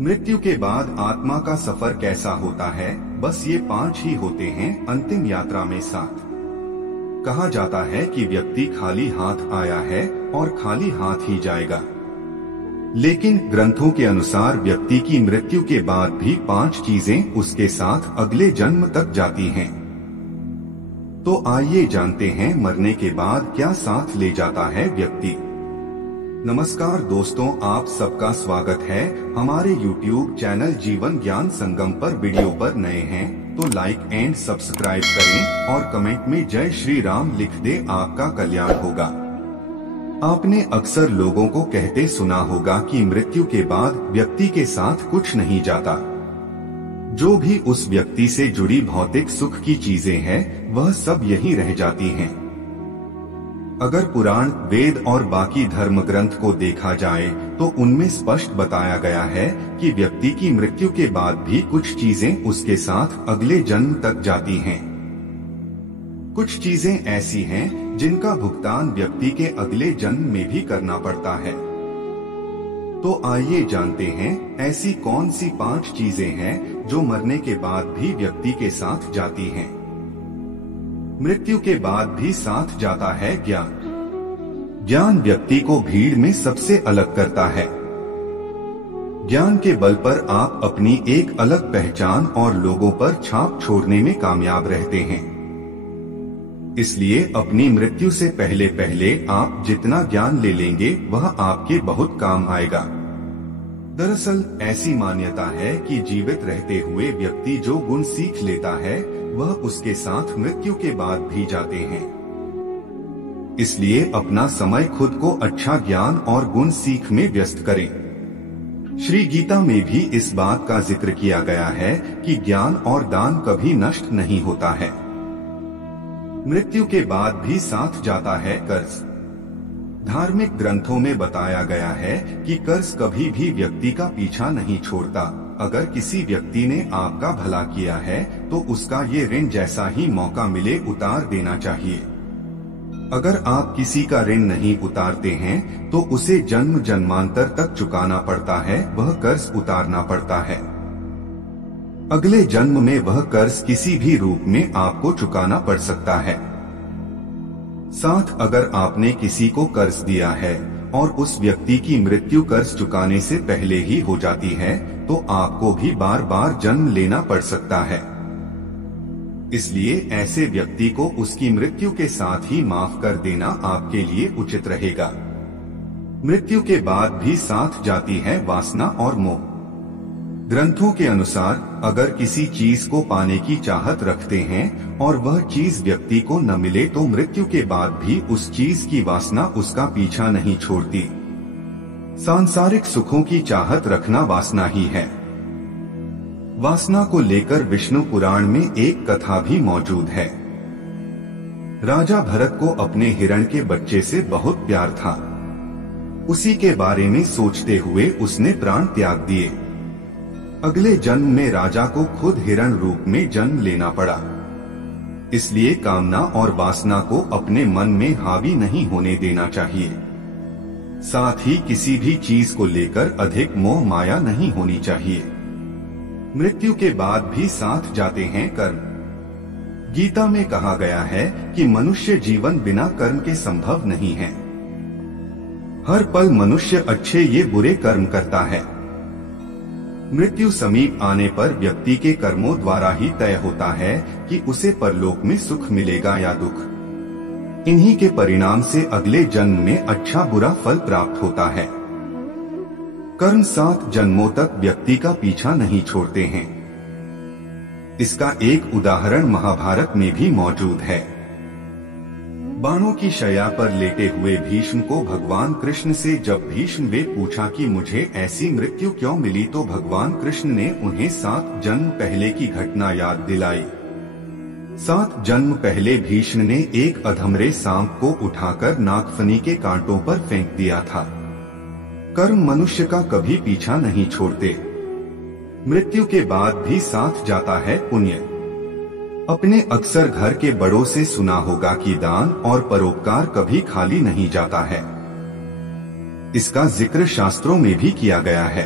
मृत्यु के बाद आत्मा का सफर कैसा होता है? बस ये 5 ही होते हैं अंतिम यात्रा में साथ। कहा जाता है कि व्यक्ति खाली हाथ आया है और खाली हाथ ही जाएगा, लेकिन ग्रंथों के अनुसार व्यक्ति की मृत्यु के बाद भी 5 चीजें उसके साथ अगले जन्म तक जाती हैं। तो आइए जानते हैं मरने के बाद क्या साथ ले जाता है व्यक्ति। नमस्कार दोस्तों, आप सबका स्वागत है हमारे YouTube चैनल जीवन ज्ञान संगम पर। वीडियो पर नए हैं तो लाइक एंड सब्सक्राइब करें और कमेंट में जय श्री राम लिख दे, आपका कल्याण होगा। आपने अक्सर लोगों को कहते सुना होगा कि मृत्यु के बाद व्यक्ति के साथ कुछ नहीं जाता। जो भी उस व्यक्ति से जुड़ी भौतिक सुख की चीजें हैं, वह सब यहीं रह जाती हैं। अगर पुराण, वेद और बाकी धर्म ग्रंथ को देखा जाए तो उनमें स्पष्ट बताया गया है कि व्यक्ति की मृत्यु के बाद भी कुछ चीजें उसके साथ अगले जन्म तक जाती हैं। कुछ चीजें ऐसी हैं जिनका भुगतान व्यक्ति के अगले जन्म में भी करना पड़ता है। तो आइए जानते हैं ऐसी कौन सी 5 चीजें हैं जो मरने के बाद भी व्यक्ति के साथ जाती हैं। मृत्यु के बाद भी साथ जाता है ज्ञान। ज्ञान व्यक्ति को भीड़ में सबसे अलग करता है। ज्ञान के बल पर आप अपनी एक अलग पहचान और लोगों पर छाप छोड़ने में कामयाब रहते हैं। इसलिए अपनी मृत्यु से पहले पहले आप जितना ज्ञान ले लेंगे वह आपके बहुत काम आएगा। दरअसल ऐसी मान्यता है कि जीवित रहते हुए व्यक्ति जो गुण सीख लेता है वह उसके साथ मृत्यु के बाद भी जाते हैं। इसलिए अपना समय खुद को अच्छा ज्ञान और गुण सीख में व्यस्त करें। श्री गीता में भी इस बात का जिक्र किया गया है कि ज्ञान और दान कभी नष्ट नहीं होता है। मृत्यु के बाद भी साथ जाता है कर्ज। धार्मिक ग्रंथों में बताया गया है कि कर्ज कभी भी व्यक्ति का पीछा नहीं छोड़ता। अगर किसी व्यक्ति ने आपका भला किया है तो उसका ये ऋण जैसा ही मौका मिले उतार देना चाहिए। अगर आप किसी का ऋण नहीं उतारते हैं तो उसे जन्म जन्मांतर तक चुकाना पड़ता है, वह कर्ज उतारना पड़ता है। अगले जन्म में वह कर्ज किसी भी रूप में आपको चुकाना पड़ सकता है। साथ अगर आपने किसी को कर्ज दिया है और उस व्यक्ति की मृत्यु कर्ज चुकाने से पहले ही हो जाती है तो आपको भी बार बार जन्म लेना पड़ सकता है। इसलिए ऐसे व्यक्ति को उसकी मृत्यु के साथ ही माफ कर देना आपके लिए उचित रहेगा। मृत्यु के बाद भी साथ जाती है वासना और मोह। ग्रंथों के अनुसार अगर किसी चीज को पाने की चाहत रखते हैं और वह चीज व्यक्ति को न मिले तो मृत्यु के बाद भी उस चीज की वासना उसका पीछा नहीं छोड़ती। सांसारिक सुखों की चाहत रखना वासना ही है। वासना को लेकर विष्णु पुराण में एक कथा भी मौजूद है। राजा भरत को अपने हिरण के बच्चे से बहुत प्यार था। उसी के बारे में सोचते हुए उसने प्राण त्याग दिए। अगले जन्म में राजा को खुद हिरण रूप में जन्म लेना पड़ा। इसलिए कामना और वासना को अपने मन में हावी नहीं होने देना चाहिए। साथ ही किसी भी चीज को लेकर अधिक मोह माया नहीं होनी चाहिए। मृत्यु के बाद भी साथ जाते हैं कर्म। गीता में कहा गया है कि मनुष्य जीवन बिना कर्म के संभव नहीं है। हर पल मनुष्य अच्छे ये बुरे कर्म करता है। मृत्यु समीप आने पर व्यक्ति के कर्मों द्वारा ही तय होता है कि उसे परलोक में सुख मिलेगा या दुख। इन्हीं के परिणाम से अगले जन्म में अच्छा बुरा फल प्राप्त होता है। कर्म 7 जन्मों तक व्यक्ति का पीछा नहीं छोड़ते हैं। इसका एक उदाहरण महाभारत में भी मौजूद है। बाणों की शैया पर लेटे हुए भीष्म को भगवान कृष्ण से जब भीष्म ने पूछा कि मुझे ऐसी मृत्यु क्यों मिली तो भगवान कृष्ण ने उन्हें 7 जन्म पहले की घटना याद दिलाई। 7 जन्म पहले भीष्म ने एक अधमरे सांप को उठाकर नागफनी के कांटों पर फेंक दिया था। कर्म मनुष्य का कभी पीछा नहीं छोड़ते। मृत्यु के बाद भी साथ जाता है पुण्य। अपने अक्सर घर के बड़ों से सुना होगा कि दान और परोपकार कभी खाली नहीं जाता है। इसका जिक्र शास्त्रों में भी किया गया है।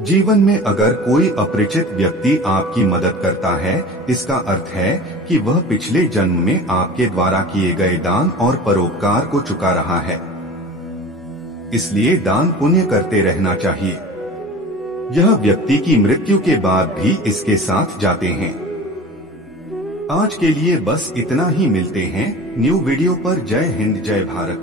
जीवन में अगर कोई अपरिचित व्यक्ति आपकी मदद करता है, इसका अर्थ है कि वह पिछले जन्म में आपके द्वारा किए गए दान और परोपकार को चुका रहा है। इसलिए दान पुण्य करते रहना चाहिए। यह व्यक्ति की मृत्यु के बाद भी इसके साथ जाते हैं। आज के लिए बस इतना ही। मिलते हैं न्यू वीडियो पर। जय हिंद, जय भारत।